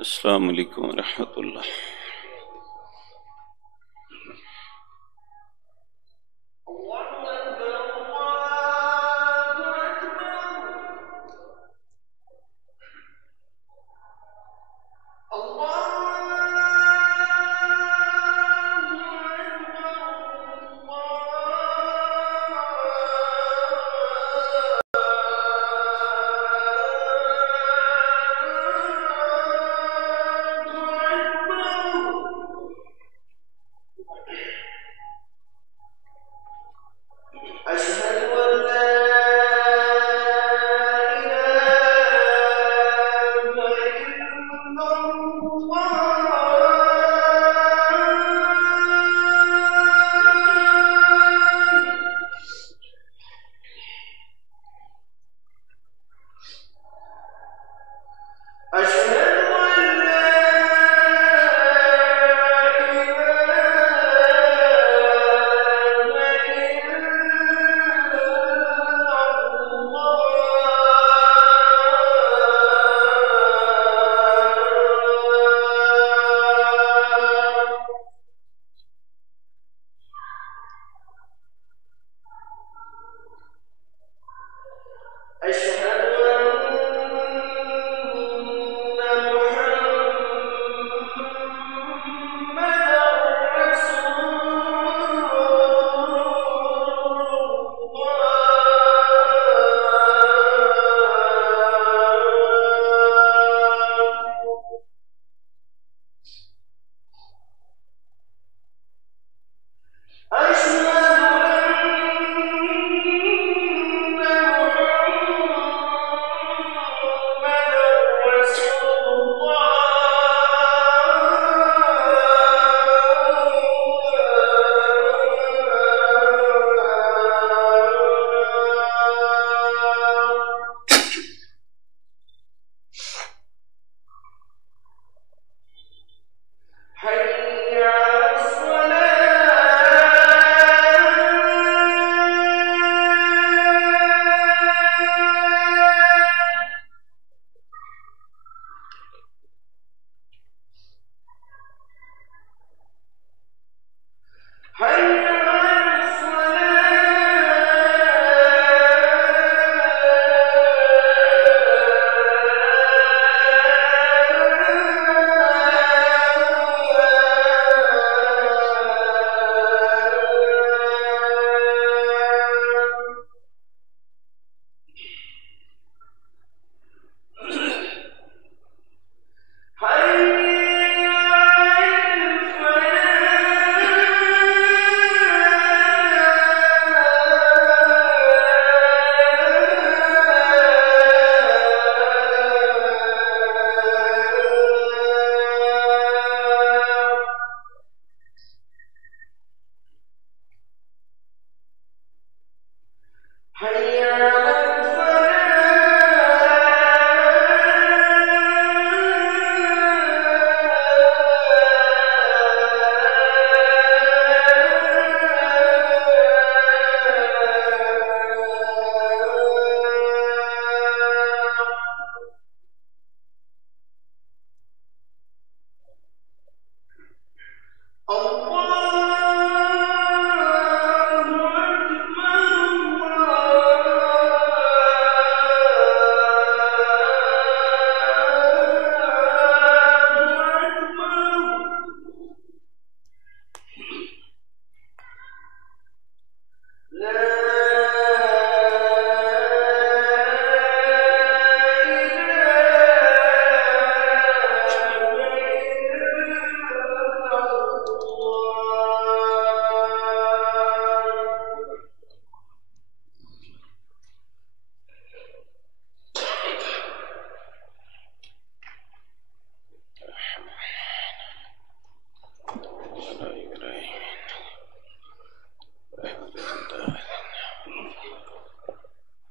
السلام علیکم ورحمۃ اللہ۔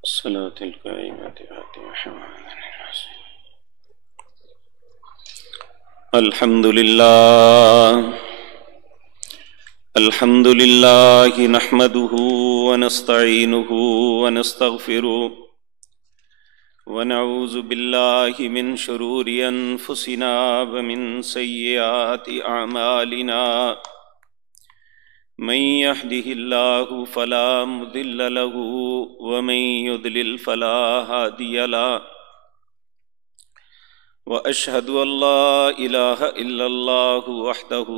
الصلاة القائمة آت محمدا الناس. الحمد لله نحمده ونستعينه ونستغفره ونعوذ بالله من شرور أنفسنا ومن سيئات أعمالنا من يهده الله فلا مضل له ومن يضلل فلا هادي له وأشهد أن لا إله إلا الله وحده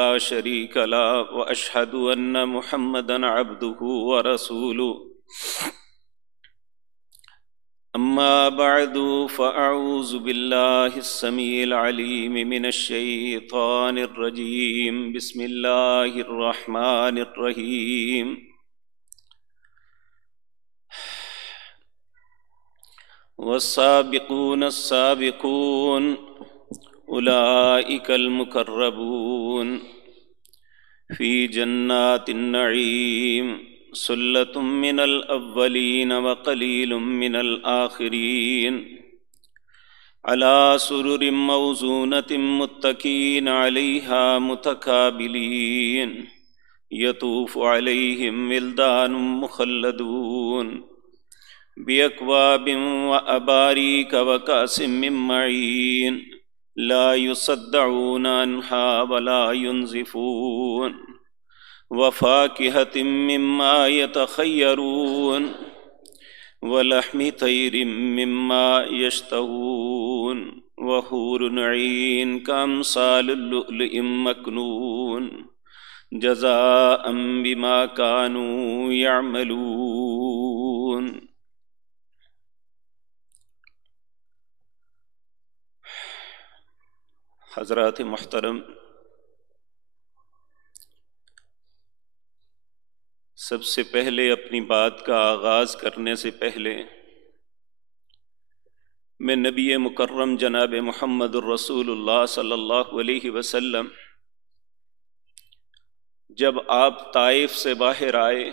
لا شريك له وأشهد أن محمدا عبده ورسوله أما بعد فأعوذ بالله السميع العليم من الشيطان الرجيم بسم الله الرحمن الرحيم والسابقون السابقون أولئك المقربون في جنات النعيم ثلة من الأولين وقليل من الآخرين على سرر موزونة متكئين عليها متقابلين يطوف عليهم ولدان مخلدون بأكواب وأباريك وكأس من معين لا يصدعون عنها ولا ينزفون وفاكهة مما يتخيرون ولحم طير مما يشتهون وحور عين كأمثال اللؤلؤ المكنون جزاء بما كانوا يعملون. حضرات محترم، سب سے پہلے اپنی بات کا آغاز کرنے سے پہلے میں نبی مکرم جناب محمد الرسول اللہ صلی اللہ علیہ وسلم جب آپ طائف سے باہر آئے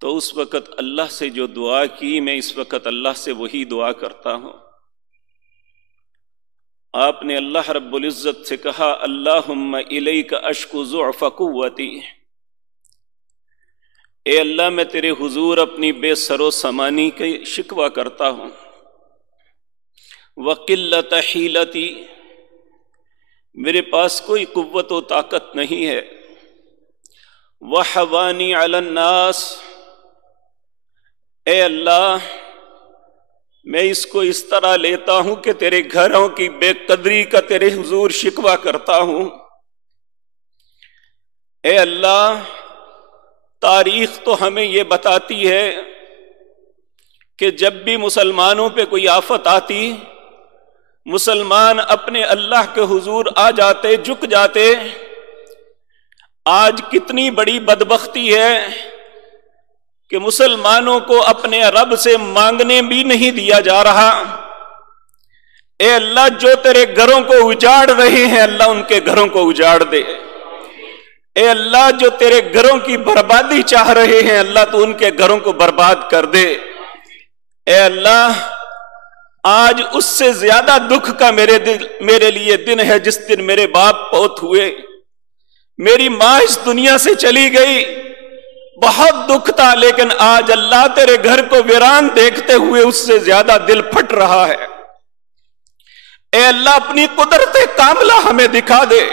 تو اس وقت اللہ سے جو دعا کی، میں اس وقت اللہ سے وہی دعا کرتا ہوں. آپ نے اللہ رب العزت سے کہا اللہم الیک اشکو ضعف قوتی، اے اللہ میں تیرے حضور اپنی بے سر و سامانی کا شکوہ کرتا ہوں. وقلت حیلتی، میرے پاس کوئی قوت و طاقت نہیں ہے. وحوانی علی الناس، اے اللہ میں اس کو اس طرح لیتا ہوں کہ تیرے گھروں کی بے قدری کا تیرے حضور شکوہ کرتا ہوں. اے اللہ تاریخ تو ہمیں یہ بتاتی ہے کہ جب بھی مسلمانوں پہ کوئی آفت آتی، مسلمان اپنے اللہ کے حضور آ جاتے، جھک جاتے. آج کتنی بڑی بدبختی ہے کہ مسلمانوں کو اپنے رب سے مانگنے بھی نہیں دیا جا رہا. اے اللہ جو تیرے گھروں کو اجاڑ رہے ہیں، اللہ ان کے گھروں کو اجاڑ دے. اے اللہ جو تیرے گھروں کی بربادی چاہ رہے ہیں، اللہ تو ان کے گھروں کو برباد کر دے. اے اللہ آج اس سے زیادہ دکھ کا میرے لیے دن ہے جس دن میرے باپ فوت ہوئے، میری ماں اس دنیا سے چلی گئی. بہت دکھ تھا، لیکن آج اللہ تیرے گھر کو ویران دیکھتے ہوئے اس سے زیادہ دل پھٹ رہا ہے. اے اللہ اپنی قدرت کاملہ ہمیں دکھا دے.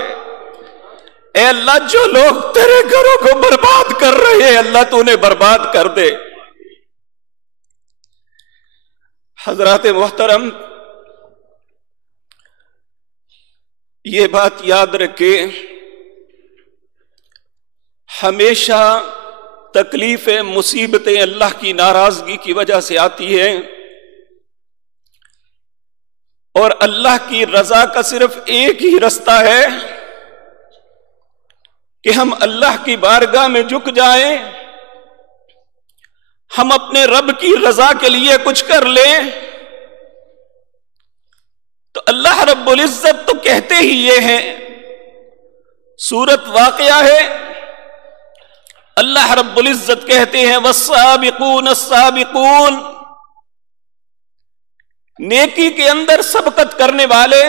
اے اللہ جو لوگ تیرے گھروں کو برباد کر رہے ہیں، اللہ تو انہیں برباد کر دے. حضرات محترم، یہ بات یاد رکھے، ہمیشہ تکلیفیں، مصیبتیں اللہ کی ناراضگی کی وجہ سے آتی ہیں، اور اللہ کی رضا کا صرف ایک ہی رستہ ہے کہ ہم اللہ کی بارگاہ میں جھک جائیں، ہم اپنے رب کی رضا کے لیے کچھ کر لیں. تو اللہ رب العزت تو کہتے ہی یہ ہیں، سورت واقعہ ہے، اللہ رب العزت کہتے ہیں والسابقون السابقون، نیکی کے اندر سبقت کرنے والے،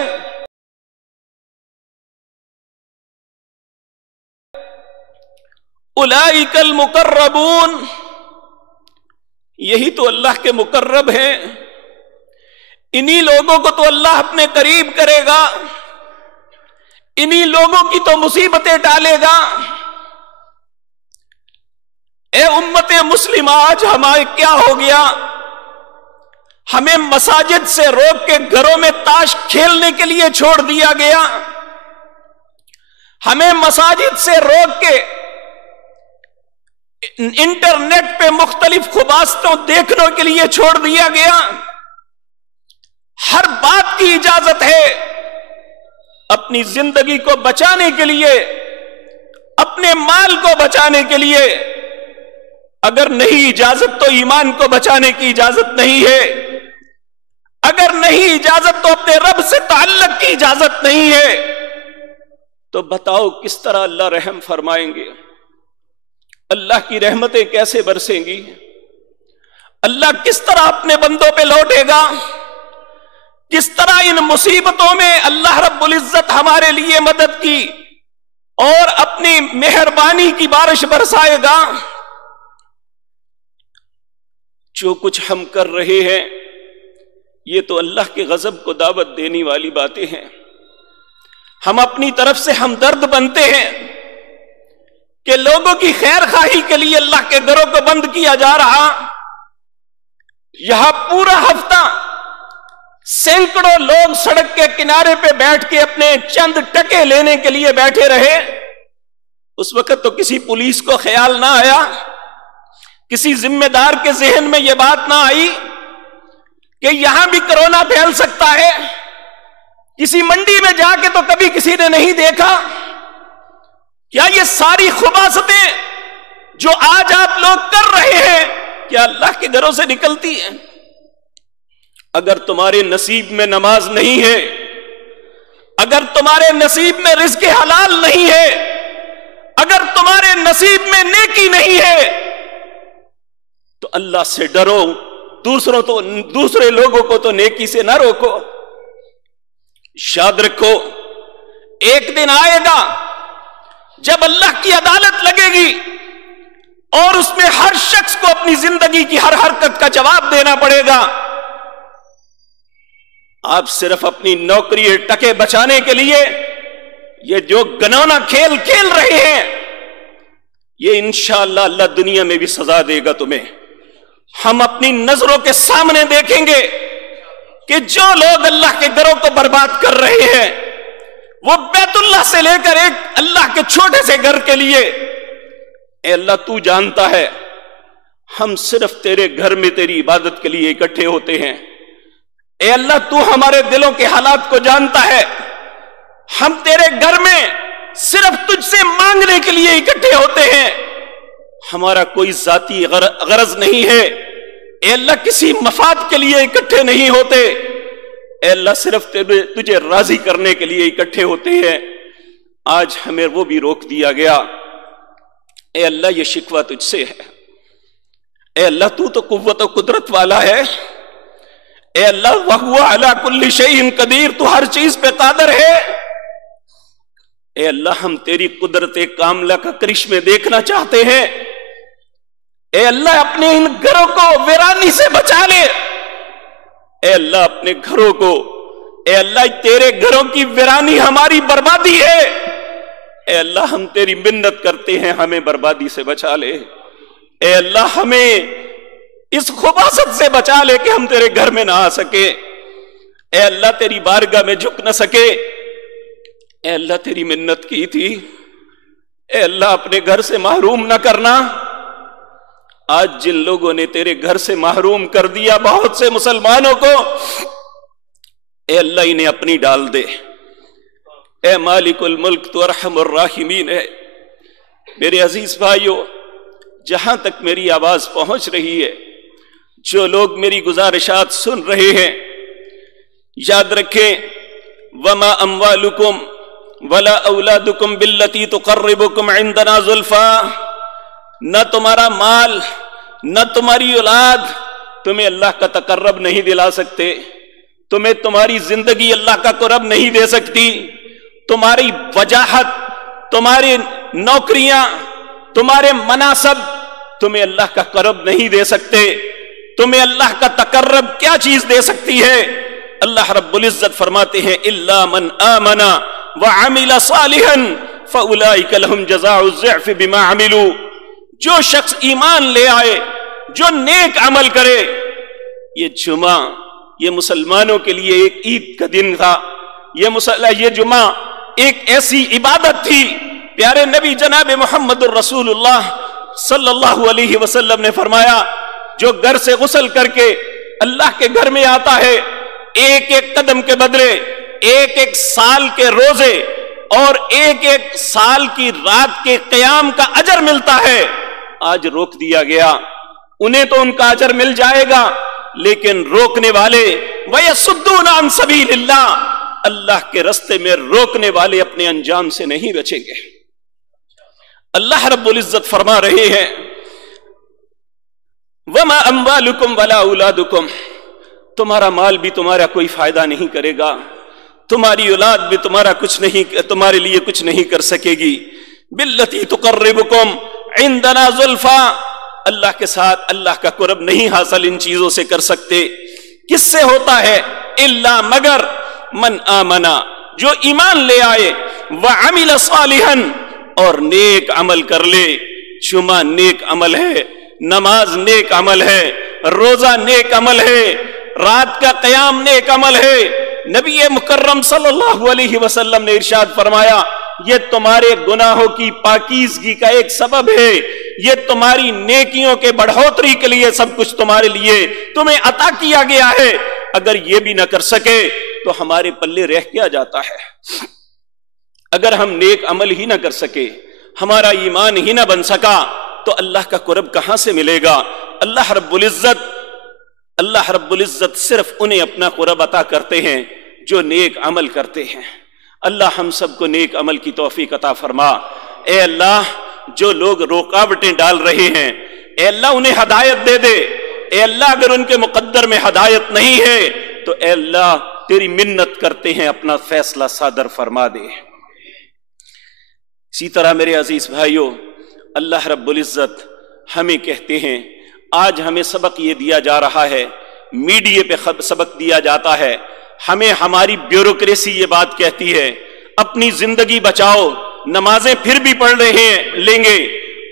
اولئک المقربون، یہی تو اللہ کے مقرب ہیں، انہی لوگوں کو تو اللہ اپنے قریب کرے گا، انہی لوگوں کی تو مصیبتیں ٹالے گا۔ اے امت مسلمہ، آج ہمارے کیا ہو گیا؟ ہمیں مساجد سے روک کے گھروں میں تاش کھیلنے کے لیے چھوڑ دیا گیا، ہمیں مساجد سے روک کے انٹرنیٹ پہ مختلف خباستوں دیکھنے کے لیے چھوڑ دیا گیا۔ ہر بات کی اجازت ہے، اپنی زندگی کو بچانے کے لیے، اپنے مال کو بچانے کے لیے۔ اگر نہیں اجازت تو ایمان کو بچانے کی اجازت نہیں ہے، اگر نہیں اجازت تو اپنے رب سے تعلق کی اجازت نہیں ہے۔ تو بتاؤ کس طرح اللہ رحم فرمائیں گے؟ اللہ کی رحمتیں کیسے برسیں گی؟ اللہ کس طرح اپنے بندوں پہ لوٹے گا؟ کس طرح ان مصیبتوں میں اللہ رب العزت ہمارے لیے مدد کی اور اپنی مہربانی کی بارش برسائے گا؟ جو کچھ ہم کر رہے ہیں یہ تو اللہ کے غضب کو دعوت دینے والی باتیں ہیں۔ ہم اپنی طرف سے ہمدرد بنتے ہیں کہ لوگوں کی خیر خواہی کے لیے اللہ کے گھروں کو بند کیا جا رہا، یہاں پورا ہفتہ سینکڑوں لوگ سڑک کے کنارے پہ بیٹھ کے اپنے چند ٹکے لینے کے لیے بیٹھے رہے۔ اس وقت تو کسی پولیس کو خیال نہ آیا، کسی ذمہ دار کے ذہن میں یہ بات نہ آئی کہ یہاں بھی کرونا پھیل سکتا ہے۔ کسی منڈی میں جا کے تو کبھی کسی نے نہیں دیکھا۔ کیا یہ ساری خباثتیں جو آج آپ لوگ کر رہے ہیں کیا اللہ کے گھروں سے نکلتی ہیں؟ اگر تمہارے نصیب میں نماز نہیں ہے، اگر تمہارے نصیب میں رزق حلال نہیں ہے، اگر تمہارے نصیب میں نیکی نہیں ہے تو اللہ سے ڈرو، دوسرے لوگوں کو تو نیکی سے نہ روکو۔ یاد رکھو ایک دن آئے گا جب اللہ کی عدالت لگے گی اور اس میں ہر شخص کو اپنی زندگی کی ہر حرکت کا جواب دینا پڑے گا۔ آپ صرف اپنی نوکری ٹکے بچانے کے لیے یہ جو گنونا کھیل کھیل رہے ہیں، یہ انشاءاللہ اللہ دنیا میں بھی سزا دے گا تمہیں۔ ہم اپنی نظروں کے سامنے دیکھیں گے کہ جو لوگ اللہ کے گھروں کو برباد کر رہے ہیں، وہ بیت اللہ سے لے کر ایک اللہ کے چھوٹے سے گھر کے لیے، اے اللہ تو جانتا ہے ہم صرف تیرے گھر میں تیری عبادت کے لیے اکٹھے ہوتے ہیں۔ اے اللہ تو ہمارے دلوں کے حالات کو جانتا ہے، ہم تیرے گھر میں صرف تجھ سے مانگنے کے لیے اکٹھے ہوتے ہیں، ہمارا کوئی ذاتی غرض نہیں ہے۔ اے اللہ کسی مفاد کے لیے اکٹھے نہیں ہوتے، اے اللہ صرف تجھے راضی کرنے کے لیے اکٹھے ہوتے ہیں۔ آج ہمیں وہ بھی روک دیا گیا۔ اے اللہ یہ شکوہ تجھ سے ہے، اے اللہ تو قوت و قدرت والا ہے، اے اللہ وَهُوَ عَلَى كُلِّ شَيْءٍ قدیر، تو ہر چیز پہ قادر ہے۔ اے اللہ ہم تیری قدرت کاملہ کا کرشمے دیکھنا چاہتے ہیں۔ اے اللہ اپنے ان گھروں کو ویرانی سے بچا لے، اے اللہ اپنے گھروں کو، اے اللہ تیرے گھروں کی ویرانی ہماری بربادی ہے، اے اللہ ہم تیری منت کرتے ہیں ہمیں بربادی سے بچا لے۔ اے اللہ ہمیں اس خباثت سے بچا لے کہ ہم تیرے گھر میں نہ آ سکے، اے اللہ تیری بارگاہ میں جھک نہ سکے۔ اے اللہ تیری منت کی تھی، اے اللہ اپنے گھر سے محروم نہ کرنا۔ آج جن لوگوں نے تیرے گھر سے محروم کر دیا بہت سے مسلمانوں کو، اے اللہ انہیں اپنی ڈال دے۔ اے مالک الملک تو ارحم الراحمین ہے۔ میرے عزیز بھائیو، جہاں تک میری آواز پہنچ رہی ہے، جو لوگ میری گزارشات سن رہے ہیں، یاد رکھیں وما اموالکم ولا اولادکم باللتی تقربکم عندنا زلفا، نہ تمہارا مال نہ تمہاری اولاد تمہیں اللہ کا تقرب نہیں دلا سکتے، تمہیں تمہاری زندگی اللہ کا قرب نہیں دے سکتی، تمہاری وجاہت، تمہاری نوکریاں، تمہارے مناصب تمہیں اللہ کا قرب نہیں دے سکتے۔ تمہیں اللہ کا تقرب کیا چیز دے سکتی ہے؟ اللہ رب العزت فرماتے ہیں الا من آمن وعمل صالحا فاولئک لهم جزاء الضعف بما عملوا، جو شخص ایمان لے آئے، جو نیک عمل کرے۔ یہ جمعہ یہ مسلمانوں کے لیے ایک عید کا دن تھا، یہ جمعہ ایک ایسی عبادت تھی۔ پیارے نبی جناب محمد الرسول اللہ صلی اللہ علیہ وسلم نے فرمایا جو گھر سے غسل کر کے اللہ کے گھر میں آتا ہے، ایک ایک قدم کے بدلے ایک ایک سال کے روزے اور ایک ایک سال کی رات کے قیام کا اجر ملتا ہے۔ آج روک دیا گیا، انہیں تو ان کا اجر مل جائے گا، لیکن روکنے والے وَيَصُدُّونَ عَن سَبِيلِ اللَّهِ، اللہ کے رستے میں روکنے والے اپنے انجام سے نہیں بچیں گے۔ اللہ رب العزت فرما رہے ہیں وَمَا أَمْوَالُكُمْ وَلَا أَوْلَادُكُمْ، تمہارا مال بھی تمہارا کوئی فائدہ نہیں کرے گا، تمہاری اولاد بھی تمہارے لیے کچھ نہیں کر سکے گی۔ بِالَّتِي تُقَرِّبُكُمْ عِندَنَا زُلْفَىٰ، اللہ کے ساتھ اللہ کا قرب نہیں حاصل ان چیزوں سے کر سکتے۔ کس سے ہوتا ہے؟ الا مگر من آمنا، جو ایمان لے آئے، وعمل صالحا، اور نیک عمل کر لے۔ جمعہ نیک عمل ہے، نماز نیک عمل ہے، روزہ نیک عمل ہے، رات کا قیام نیک عمل ہے۔ نبی مکرم صلی اللہ علیہ وسلم نے ارشاد فرمایا یہ تمہارے گناہوں کی پاکیزگی کا ایک سبب ہے، یہ تمہاری نیکیوں کے بڑھوتری کے لیے سب کچھ تمہارے لیے تمہیں عطا کیا گیا ہے۔ اگر یہ بھی نہ کر سکے تو ہمارے پلے رہ کیا جاتا ہے؟ اگر ہم نیک عمل ہی نہ کر سکے، ہمارا ایمان ہی نہ بن سکا، تو اللہ کا قرب کہاں سے ملے گا؟ اللہ رب العزت صرف انہیں اپنا قرب عطا کرتے ہیں جو نیک عمل کرتے ہیں۔ اللہ ہم سب کو نیک عمل کی توفیق عطا فرما۔ اے اللہ، جو لوگ رکاوٹیں ڈال رہے ہیں، اے اللہ انہیں ہدایت دے دے۔ اے اللہ اگر ان کے مقدر میں ہدایت نہیں ہے تو اے اللہ تیری منت کرتے ہیں اپنا فیصلہ صادر فرما دے۔ اسی طرح میرے عزیز بھائیوں، اللہ رب العزت ہمیں کہتے ہیں، آج ہمیں سبق یہ دیا جا رہا ہے، میڈیا پہ سبق دیا جاتا ہے، ہمیں ہماری بیوروکریسی یہ بات کہتی ہے اپنی زندگی بچاؤ، نمازیں پھر بھی پڑھ رہے ہیں لیں گے۔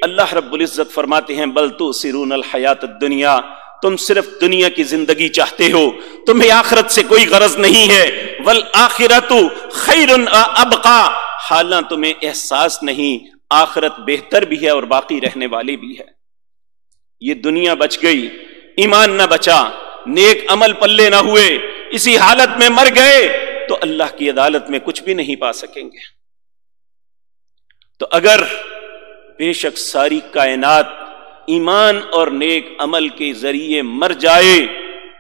اللہ رب العزت فرماتے ہیں بل تؤثرون الحیات الدنیا، تم صرف دنیا کی زندگی چاہتے ہو، تمہیں آخرت سے کوئی غرض نہیں ہے۔ والآخرۃ خیر وابقی، حالانکہ تمہیں احساس نہیں آخرت بہتر بھی ہے اور باقی رہنے والی بھی ہے۔ یہ دنیا بچ گئی، ایمان نہ بچا، نیک عمل پلے نہ ہوئے، اسی حالت میں مر گئے تو اللہ کی عدالت میں کچھ بھی نہیں پا سکیں گے۔ تو اگر بے شک ساری کائنات ایمان اور نیک عمل کے ذریعے مر جائے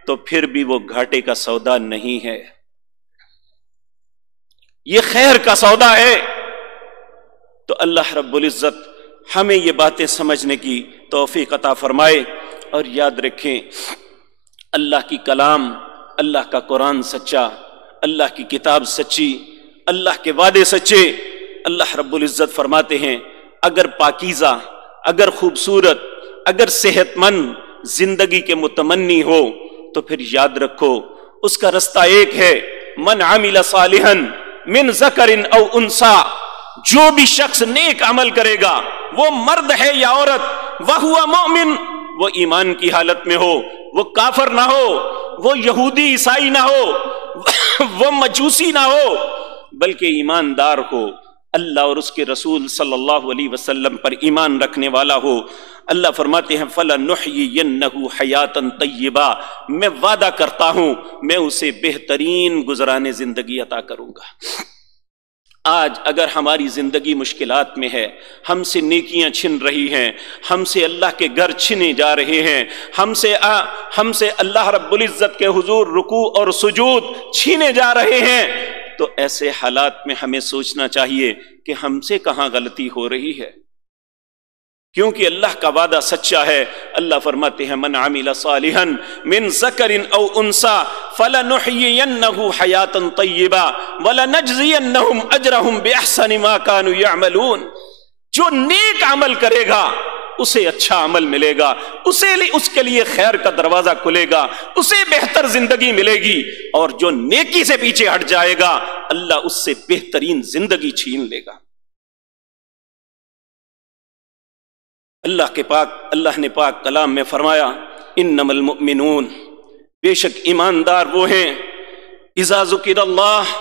تو پھر بھی وہ گھاٹے کا سودا نہیں ہے، یہ خیر کا سودا ہے۔ تو اللہ رب العزت ہمیں یہ باتیں سمجھنے کی توفیق عطا فرمائے، اور یاد رکھیں اللہ کی کلام، اللہ کا قرآن سچا، اللہ کی کتاب سچی، اللہ کے وعدے سچے۔ اللہ رب العزت فرماتے ہیں اگر پاکیزہ، اگر خوبصورت، اگر صحت مند زندگی کے متمنی ہو تو پھر یاد رکھو اس کا رستہ ایک ہے، من عمل صالحا من ذکر او انثی، جو بھی شخص نیک عمل کرے گا، وہ مرد ہے یا عورت، وہو مؤمن، وہ ایمان کی حالت میں ہو، وہ کافر نہ ہو، وہ یہودی عیسائی نہ ہو، وہ مجوسی نہ ہو، بلکہ ایماندار ہو، اللہ اور اس کے رسول صلی اللہ علیہ وسلم پر ایمان رکھنے والا ہو۔ اللہ فرماتے ہیں فَلَنُحْيِيَنَّهُ حَيَاةً طَيِّبَةً، میں وعدہ کرتا ہوں میں اسے بہترین گزرانے زندگی عطا کروں گا۔ آج اگر ہماری زندگی مشکلات میں ہے، ہم سے نیکیاں چھن رہی ہیں، ہم سے اللہ کے گھر چھنے جا رہے ہیں، ہم سے اللہ رب العزت کے حضور رکوع اور سجود چھینے جا رہے ہیں، تو ایسے حالات میں ہمیں سوچنا چاہیے کہ ہم سے کہاں غلطی ہو رہی ہے، کیونکہ اللہ کا وعدہ سچا ہے۔ اللہ فرماتے ہیں من عمل صالحا من ذکر او انثی فلنحیینہ حیاۃ طیبہ ولنجزینہم اجرہم باحسن ما کانوا یعملون، جو نیک عمل کرے گا اسے اچھا عمل ملے گا، اس کے لیے خیر کا دروازہ کھلے گا، اسے بہتر زندگی ملے گی، اور جو نیکی سے پیچھے ہٹ جائے گا اللہ اس سے بہترین زندگی چھین لے گا۔ اللہ نے پاک کلام میں فرمایا انما المؤمنون، بے شک ایماندار وہ ہیں، اذا ذکر اللہ،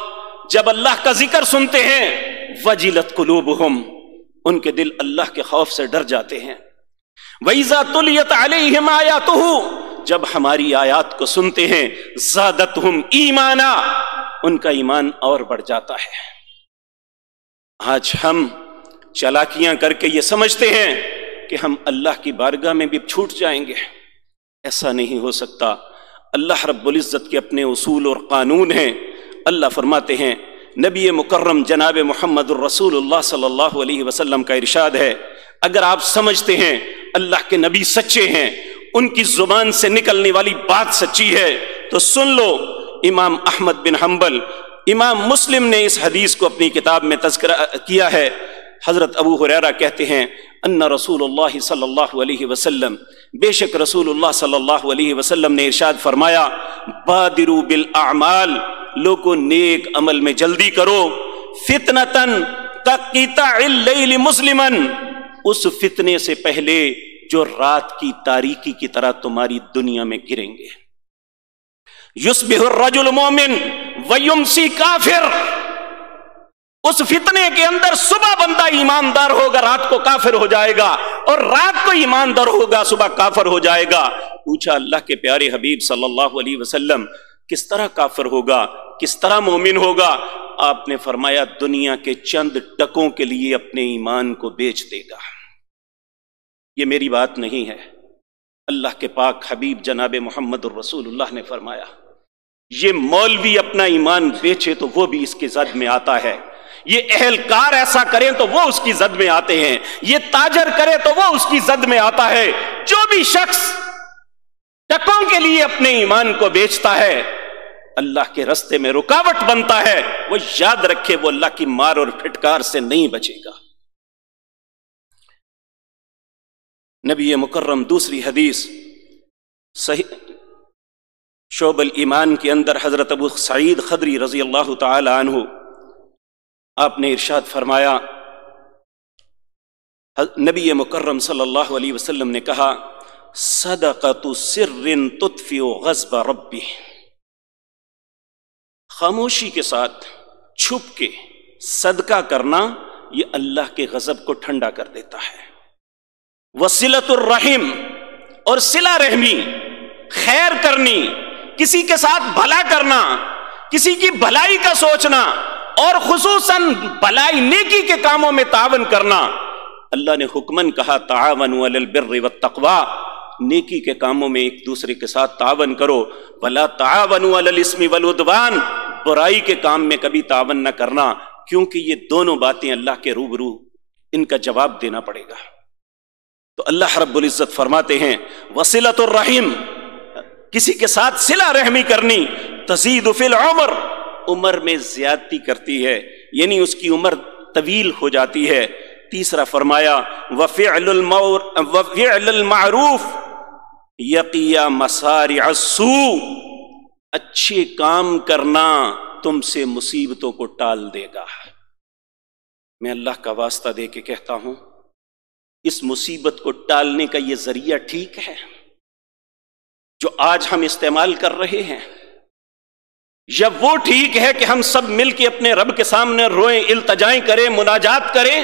جب اللہ کا ذکر سنتے ہیں، وجلت قلوبہم، ان کے دل اللہ کے خوف سے ڈر جاتے ہیں، وَإِذَا تُلِيَتْ عَلَيْهِمْ آيَاتُهُ، جب ہماری آیات کو سنتے ہیں، زادتہم ایمانا، ان کا ایمان اور بڑھ جاتا ہے۔ آج ہم چالاکیاں کر کے یہ سمجھتے ہیں کہ ہم اللہ کی بارگاہ میں بھی چھوٹ جائیں گے، ایسا نہیں ہو سکتا۔ اللہ رب العزت کے اپنے اصول اور قانون ہیں۔ اللہ فرماتے ہیں، نبی مکرم جناب محمد الرسول اللہ صلی اللہ علیہ وسلم کا ارشاد ہے، اگر آپ سمجھتے ہیں اللہ کے نبی سچے ہیں، ان کی زبان سے نکلنے والی بات سچی ہے، تو سن لو۔ امام احمد بن حنبل، امام مسلم نے اس حدیث کو اپنی کتاب میں تذکرہ کیا ہے۔ حضرت ابو ہریرہ کہتے ہیں ان رسول اللہ صلی اللہ علیہ وسلم، بے شک رسول اللہ صلی اللہ علیہ وسلم نے ارشاد فرمایا، بادروا بالاعمال، لوگوں نیک عمل میں جلدی کرو، فتنتن کقطع اللیل مسلما، اس فتنے سے پہلے جو رات کی تاریکی کی طرح تمہاری دنیا میں گریں گے۔ یصبح الرجل مومن ویمسی کافر، اس فتنے کے اندر صبح بندہ ایماندار ہوگا، رات کو کافر ہو جائے گا، اور رات کو ایماندار ہوگا، صبح کافر ہو جائے گا۔ پوچھا اللہ کے پیارے حبیب صلی اللہ علیہ وسلم، کس طرح کافر ہوگا، کس طرح مومن ہوگا؟ آپ نے فرمایا دنیا کے چند ٹکوں کے لیے اپنے ایمان کو بیچ دے گا۔ یہ میری بات نہیں ہے، اللہ کے پاک حبیب جناب محمد الرسول اللہ نے فرمایا۔ یہ مولوی اپنا ایمان بیچے تو وہ بھی اس کے زد میں آتا ہے، یہ اہلکار ایسا کریں تو وہ اس کی زد میں آتے ہیں، یہ تاجر کرے تو وہ اس کی زد میں آتا ہے۔ جو بھی شخص ٹکوں کے لیے اپنے ایمان کو بیچتا ہے، اللہ کے رستے میں رکاوٹ بنتا ہے، وہ یاد رکھے وہ اللہ کی مار اور پھٹکار سے نہیں بچے گا۔ نبی مکرم دوسری حدیث صحیح شعب الایمان کے اندر حضرت ابو سعید خدری رضی اللہ تعالی عنہ، آپ نے ارشاد فرمایا، نبی مکرم صلی اللہ علیہ وسلم نے کہا، صدقۃ سر تطفئ غضب ربہ، خاموشی کے ساتھ چھپ کے صدقہ کرنا یہ اللہ کے غضب کو ٹھنڈا کر دیتا ہے۔ وصلۃ الرحم، اور صلہ رحمی، خیر کرنی، کسی کے ساتھ بھلا کرنا، کسی کی بھلائی کا سوچنا، اور خصوصاً بھلائی نیکی کے کاموں میں تعاون کرنا۔ اللہ نے حکمن کہا تعاونوا علی البر والتقوی، نیکی کے کاموں میں ایک دوسرے کے ساتھ تعاون کرو، ولا تعاونوا علی الاسم والعدوان، برائی کے کام میں کبھی تعاون نہ کرنا، کیونکہ یہ دونوں باتیں اللہ کے روبرو ان کا جواب دینا پڑے گا۔ تو اللہ رب العزت فرماتے ہیں وصلۃ الرحم، کسی کے ساتھ صلہ رحمی کرنی، تزید فی العمر، عمر میں زیادتی کرتی ہے، یعنی اس کی عمر طویل ہو جاتی ہے۔ تیسرا فرمایا وفعل المعروف یقی مصارع السوء، اچھے کام کرنا تم سے مصیبتوں کو ٹال دے گا۔ میں اللہ کا واسطہ دے کے کہتا ہوں، اس مصیبت کو ٹالنے کا یہ ذریعہ ٹھیک ہے جو آج ہم استعمال کر رہے ہیں، یا وہ ٹھیک ہے کہ ہم سب مل کے اپنے رب کے سامنے روئیں، التجائیں کریں، مناجات کریں،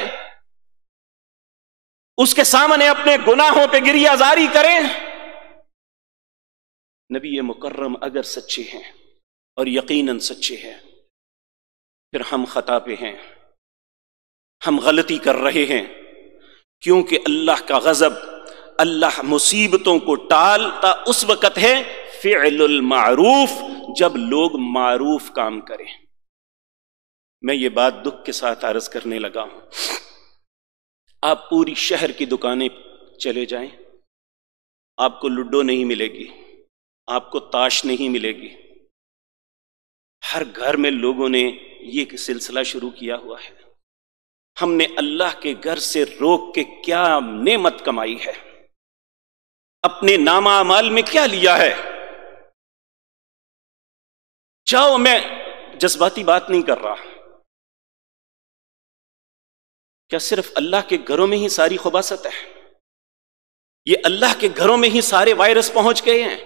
اس کے سامنے اپنے گناہوں پہ گریہ زاری کریں؟ نبی مکرم اگر سچے ہیں، اور یقیناً سچے ہیں، پھر ہم خطا پہ ہیں، ہم غلطی کر رہے ہیں، کیونکہ اللہ کا غضب، اللہ مصیبتوں کو ٹالتا اس وقت ہے فعل المعروف، جب لوگ معروف کام کریں۔ میں یہ بات دکھ کے ساتھ عرض کرنے لگا ہوں، آپ پوری شہر کی دکانیں چلے جائیں، آپ کو لڈو نہیں ملے گی، آپ کو تاش نہیں ملے گی۔ ہر گھر میں لوگوں نے یہ سلسلہ شروع کیا ہوا ہے۔ ہم نے اللہ کے گھر سے روک کے کیا نعمت کمائی ہے، اپنے نامہ اعمال میں کیا لیا ہے؟ چاہو، میں جذباتی بات نہیں کر رہا، کیا صرف اللہ کے گھروں میں ہی ساری خباثت ہے؟ یہ اللہ کے گھروں میں ہی سارے وائرس پہنچ گئے ہیں؟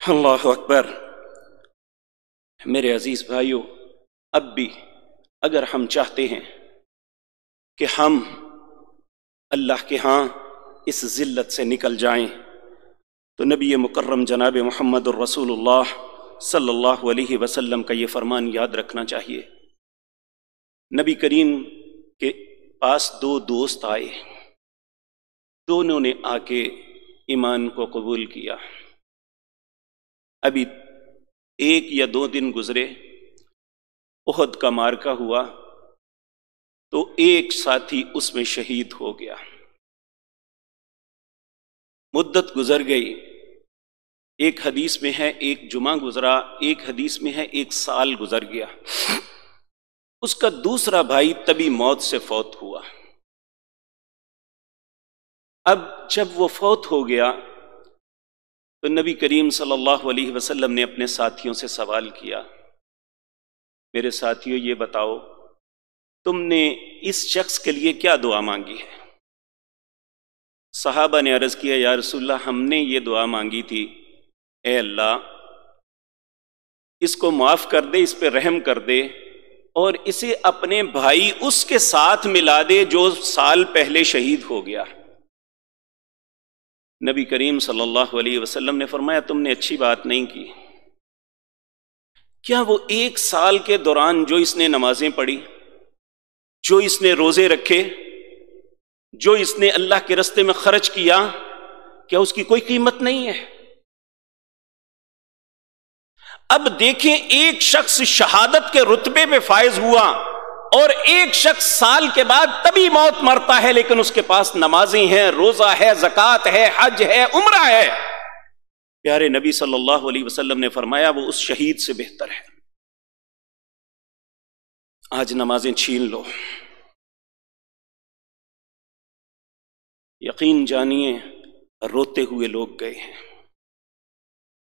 اللہ اکبر۔ میرے عزیز بھائیو، اب بھی اگر ہم چاہتے ہیں کہ ہم اللہ کے ہاں اس ذلت سے نکل جائیں تو نبی مکرم جناب محمد الرسول اللہ صلی اللہ علیہ وسلم کا یہ فرمان یاد رکھنا چاہیے۔ نبی کریم کے پاس دو دوست آئے، دونوں نے آ کے ایمان کو قبول کیا۔ ابھی 1 یا 2 دن گزرے، احد کا معرکہ ہوا تو ایک ساتھی اس میں شہید ہو گیا۔ مدت گزر گئی، ایک حدیث میں ہے 1 جمعہ گزرا، ایک حدیث میں ہے 1 سال گزر گیا۔ اس کا دوسرا بھائی طبی موت سے فوت ہوا۔ اب جب وہ فوت ہو گیا تو نبی کریم صلی اللہ علیہ وسلم نے اپنے ساتھیوں سے سوال کیا، میرے ساتھیوں یہ بتاؤ تم نے اس شخص کے لیے کیا دعا مانگی ہے؟ صحابہ نے عرض کیا، یا رسول اللہ ہم نے یہ دعا مانگی تھی، اے اللہ اس کو معاف کر دے، اس پہ رحم کر دے اور اسے اپنے بھائی اس کے ساتھ ملا دے جو سال پہلے شہید ہو گیا۔ نبی کریم صلی اللہ علیہ وسلم نے فرمایا، تم نے اچھی بات نہیں کی۔ کیا وہ 1 سال کے دوران جو اس نے نمازیں پڑھی، جو اس نے روزے رکھے، جو اس نے اللہ کے راستے میں خرچ کیا، کیا اس کی کوئی قیمت نہیں ہے؟ اب دیکھیں، ایک شخص شہادت کے رتبے پہ فائز ہوا اور ایک شخص سال کے بعد طبی موت مرتا ہے، لیکن اس کے پاس نمازیں ہیں، روزہ ہے، زکوٰۃ ہے، حج ہے، عمرہ ہے۔ پیارے نبی صلی اللہ علیہ وسلم نے فرمایا وہ اس شہید سے بہتر ہے۔ آج نمازیں چھین لو، یقین جانیے روتے ہوئے لوگ گئے ہیں،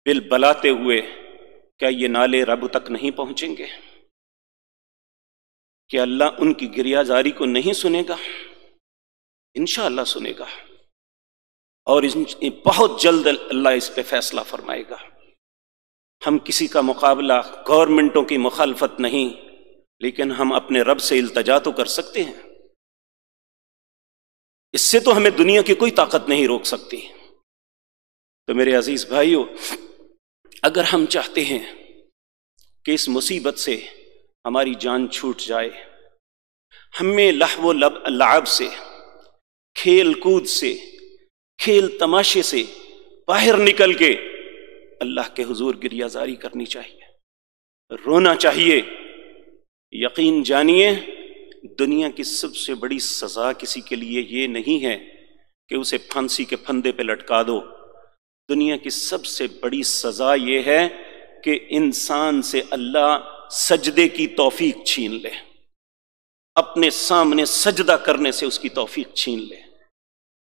بل بلاتے ہوئے۔ کیا یہ نالے رب تک نہیں پہنچیں گے؟ کہ اللہ ان کی گریہ زاری کو نہیں سنے گا؟ انشاءاللہ سنے گا، اور بہت جلد اللہ اس پہ فیصلہ فرمائے گا۔ ہم کسی کا مقابلہ، گورنمنٹوں کی مخالفت نہیں، لیکن ہم اپنے رب سے التجا تو کر سکتے ہیں۔ اس سے تو ہمیں دنیا کی کوئی طاقت نہیں روک سکتی۔ تو میرے عزیز بھائیو، اگر ہم چاہتے ہیں کہ اس مصیبت سے ہماری جان چھوٹ جائے، ہمیں لہو و لعب سے، کھیل کود سے، کھیل تماشے سے باہر نکل کے اللہ کے حضور گریہ زاری کرنی چاہیے، رونا چاہیے۔ یقین جانیے دنیا کی سب سے بڑی سزا کسی کے لیے یہ نہیں ہے کہ اسے پھانسی کے پھندے پہ لٹکا دو۔ دنیا کی سب سے بڑی سزا یہ ہے کہ انسان سے اللہ سجدے کی توفیق چھین لے، اپنے سامنے سجدہ کرنے سے اس کی توفیق چھین لے۔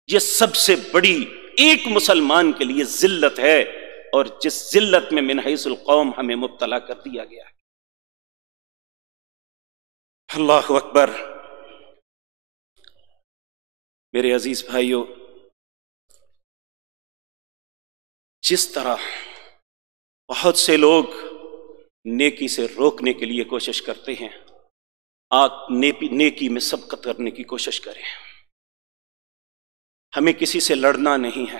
یہ سب سے بڑی ایک مسلمان کے لیے ذلت ہے، اور جس ذلت میں من حیث القوم ہمیں مبتلا کر دیا گیا ہے۔ اللہ اکبر۔ میرے عزیز بھائیو، جس طرح بہت سے لوگ نیکی سے روکنے کے لیے کوشش کرتے ہیں، آپ نیکی میں سبقت کرنے کی کوشش کریں۔ ہمیں کسی سے لڑنا نہیں ہے،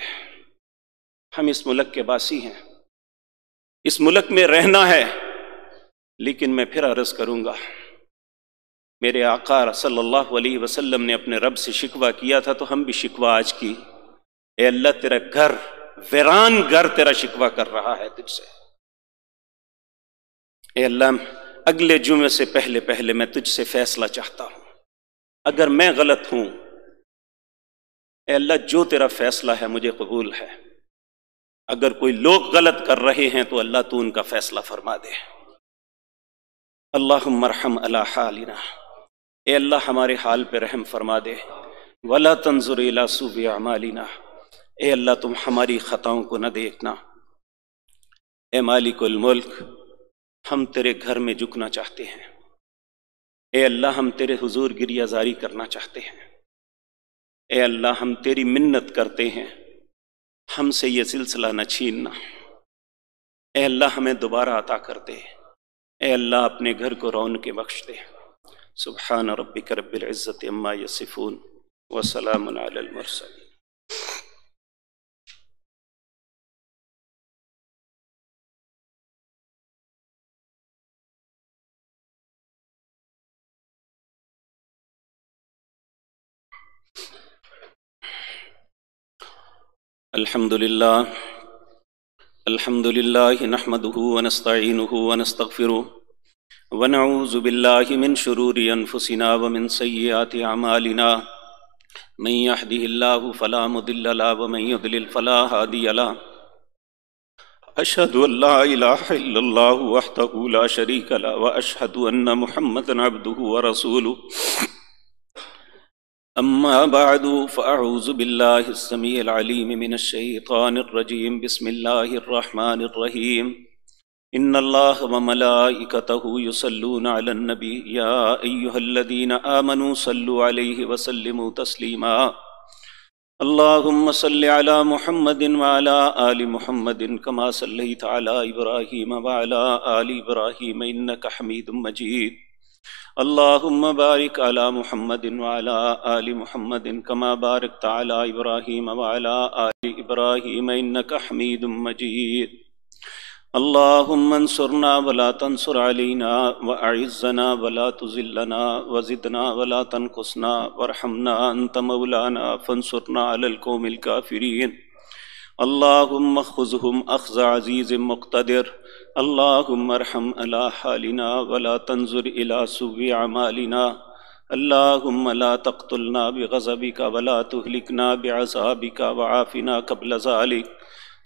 ہم اس ملک کے باسی ہیں، اس ملک میں رہنا ہے۔ لیکن میں پھر عرض کروں گا، میرے آقا صلی اللہ علیہ وسلم نے اپنے رب سے شکوہ کیا تھا، تو ہم بھی شکوہ آج کی، اے اللہ تیرا گھر، ویران گھر تیرا شکوہ کر رہا ہے تجھ سے۔ اے اللہ اگلے جمعے سے پہلے میں تجھ سے فیصلہ چاہتا ہوں، اگر میں غلط ہوں اے اللہ جو تیرا فیصلہ ہے مجھے قبول ہے، اگر کوئی لوگ غلط کر رہے ہیں تو اللہ تو ان کا فیصلہ فرما دے۔ اللہم ارحم علی حالنا، اے اللہ ہمارے حال پہ رحم فرما دے، ولا تنظر الی سوء اعمالنا، اے اللہ تم ہماری خطاؤں کو نہ دیکھنا۔ اے مالک الملک، ہم تیرے گھر میں جھکنا چاہتے ہیں، اے اللہ ہم تیرے حضور گریہ زاری کرنا چاہتے ہیں، اے اللہ ہم تیری منت کرتے ہیں، ہم سے یہ سلسلہ نہ چھیننا، اے اللہ ہمیں دوبارہ عطا کر دے، اے اللہ اپنے گھر کو رونق بخش دے۔ سبحان ربک رب العزت عما یصفون وسلام علی المرسلین۔ الحمد للہ نحمده ونستعینه ونستغفره ونعوذ باللہ من شرور انفسنا ومن سیئات اعمالنا، من يهده اللہ فلا مضل له ومن يضلل فلا هادی له، اشہد ان لا الہ الا اللہ وحدہ لا شریک له واشہد ان محمدا عبدہ ورسولہ، اما بعد فاعوذ باللہ السمیع العلیم من الشیطان الرجیم، بسم اللہ الرحمن الرحیم، ان اللہ وملائکتہ یصلون علی النبی یا ایہا الذین آمنوا صلوا علیہ وسلموا تسلیما، اللہم صل علی محمد وعلی آل محمد کما صلیت علی ابراہیم وعلی آل ابراہیم انک حمید مجید، اللہم بارک علی محمد وعلی آل محمد کما بارکت علی ابراہیم وعلی آل ابراہیم انک حمید مجید، اللہم انصرنا ولا تنصر علینا واعزنا ولا تذلنا وزدنا ولا تنقصنا وارحمنا انت مولانا فانصرنا علی القوم الکافرین، اللہم خذہم اخذ عزیز مقتدر، اللہم ارحم علی حالنا ولا تنظر الی سوء اعمالنا، اللہم لا تقتلنا بغضبک ولا تہلکنا بعذابک وعافنا قبل ذلک،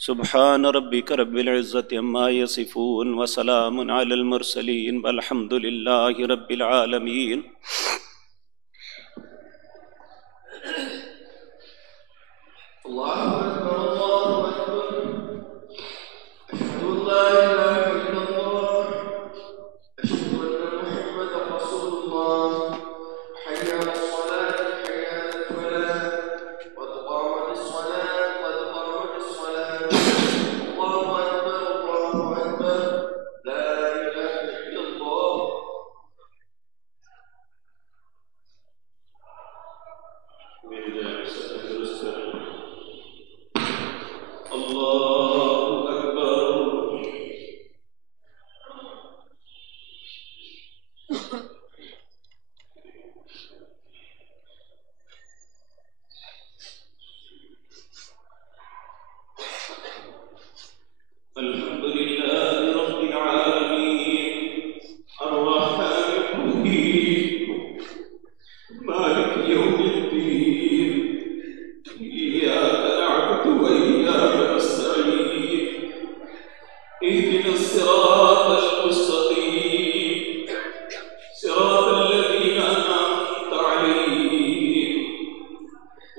سبحان ربک رب العزت عما یصفون وسلام علی المرسلین والحمد للہ رب العالمین۔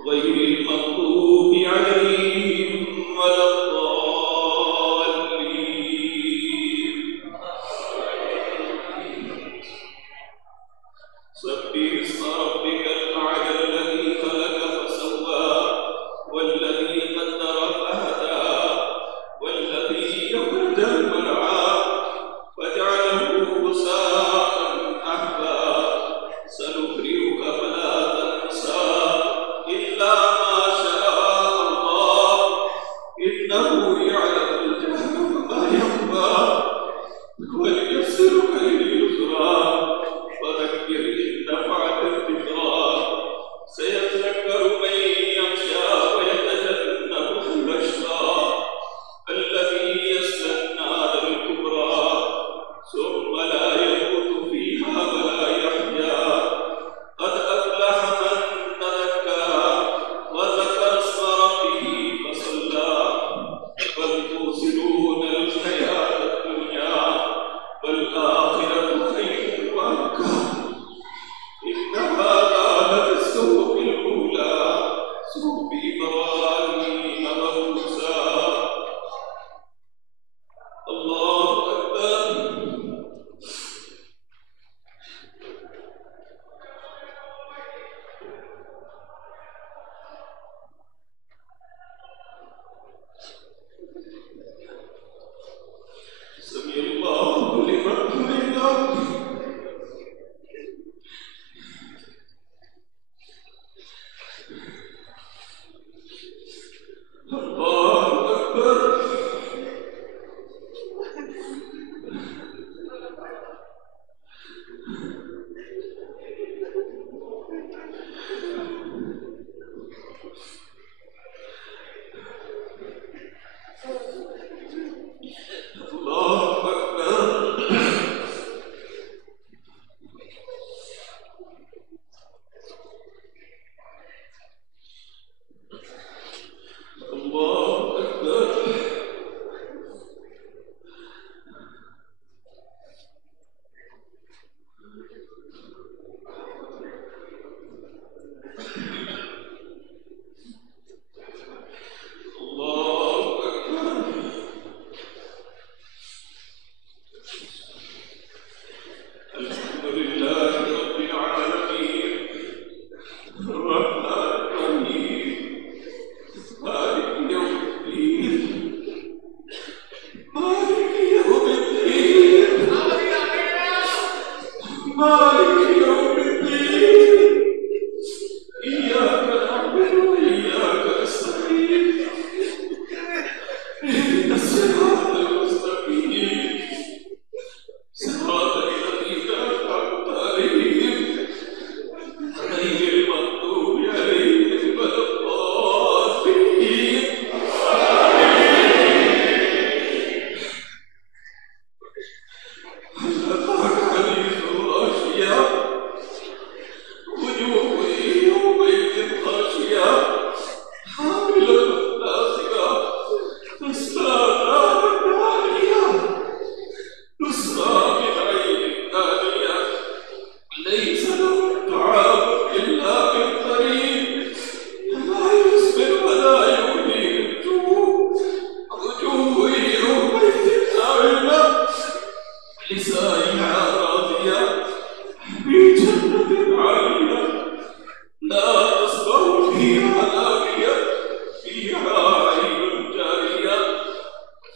غير المغضوب عليهم ولا الضالين،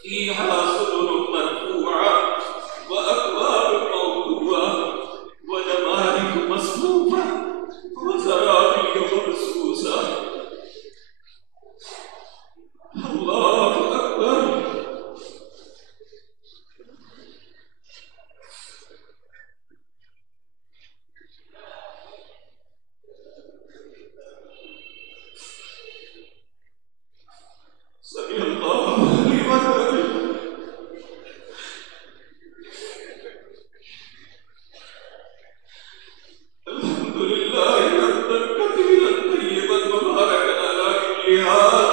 فيها سرر مرفوعة وأكواب موضوعة ونمارق مصفوفة وزرابي مبثوثة. الله أكبر. سمع الله لمن حمده. الحمد لله حمدا كثيرا طيبا مباركا على كل حال.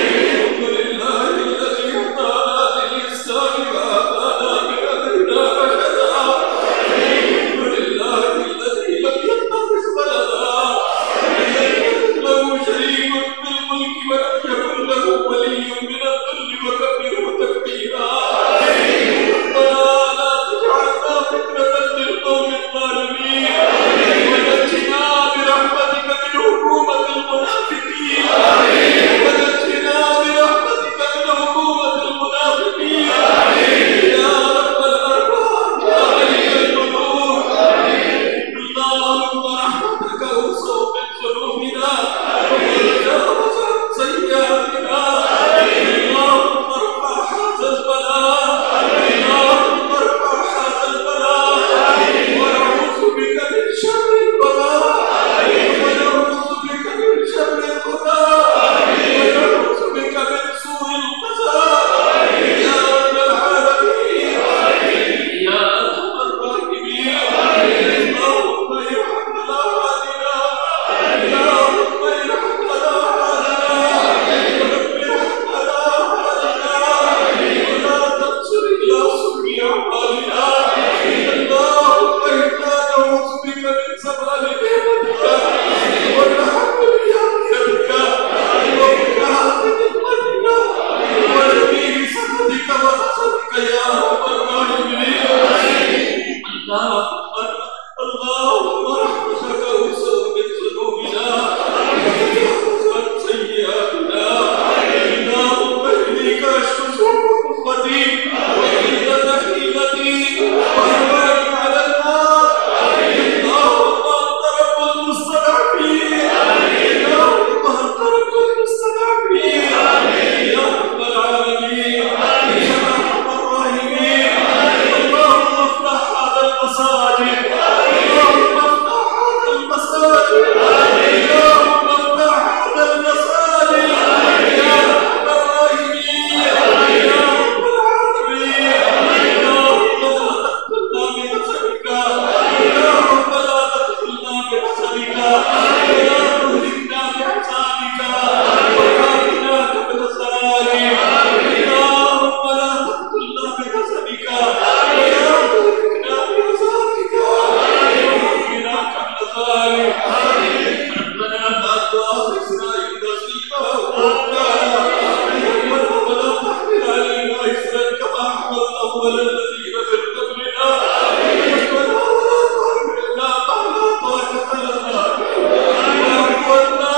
الحمد لله الذي هدانا للإسلام وهدانا بهدينا رشدا. الحمد لله الذي لم يتخذ ولدا له شريك في الملك ولم يكن له ولي من الذل وكبره تكبيرا. ربنا لا تجعلنا فتنة للقوم الظالمين ونجنا برحمتك من حكومة المنافقين. ونجنا برحمتك من حكومة المنافقين يا رب الأرباب يا ملك الملوك. اللهم رحمتك أوسع من ذنوبنا وتجاوز عن سيئاتنا. اللهم ارفع هذا البلاء. اللهم ارفع هذا البلاء ونعوذ بك من شر البلاء. ونعوذ بك من شر البلاء ونعوذ بك من سوء القضاء يا رب العالمين يا أرحم الراحمين. اللهم ارحم لنا حالنا. اللهم ارحم لنا حالنا. رب ارحم لنا حالنا ولا تنصر إلا سوء أعمالنا. اللهم إنا نعوذ بك من زوال نعمتك وتحول عافيتك وإكراه نقمتك ونبيل سخطك وغضبك يا رب الراحمين. اللهم رحمتك أوسع من ذنوبنا وتجاوز عن سيئاتنا. اللهم إليك أشكو سوء أمتي وقلة حيلتي وهواني على النار. اللهم أنت رب المستضعفين. اللهم أنت رب المستضعفين يا رب العالمين يا أرحم الراحمين. اللهم افتح هذا المساجد. اللهم افتح هذا المساجد. اللهم افتح هذا المساجد يا رب الراحمين يا رب العالمين. اللهم لا تقتلنا بحسبك. اللهم لا تقتلنا بحسبك ولا تهلكنا بحسابك وآتنا قبل ذلك. اللهم لا تقتلنا بحسبك ولا تهلكنا بحسابك وآتنا قبل ذلك. ربنا لا تؤاخذنا إن نسينا أو أخطأنا. ربنا ولا تحمل علينا إصرا كما حملته على الذين من قبلنا. ربنا ولا تحملنا ما لا طاقة لنا به. واعف عنا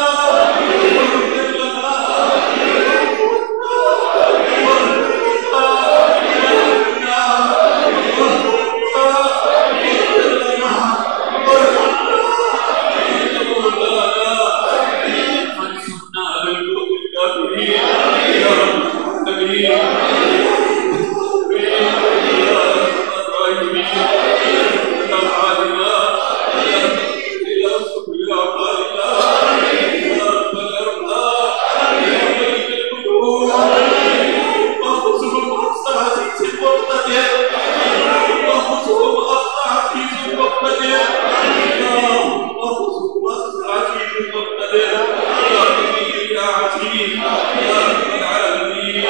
واغفر لنا. واعف عنا واغفر لنا. وارحمنا وارحمنا واغفر لنا وارحمنا إنك مولانا. فانصرنا على القوم الكافرين يا رب العالمين يا أرحم الراحمين. يا حالنا يا تغفر إلى سبل أعمالنا يا رب الأرباب يا ملك الملوك. اللهم خذهم أخذ عزيز مقتدر. اللهم خذهم أخذ عزيز مقتدر. اللهم خذهم أخذ عزيز مقتدر يا كبير يا عزيز يا رب العالمين.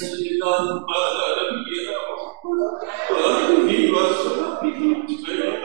صل اللهم على نبينا محمد وآله وصحبه أجمعين.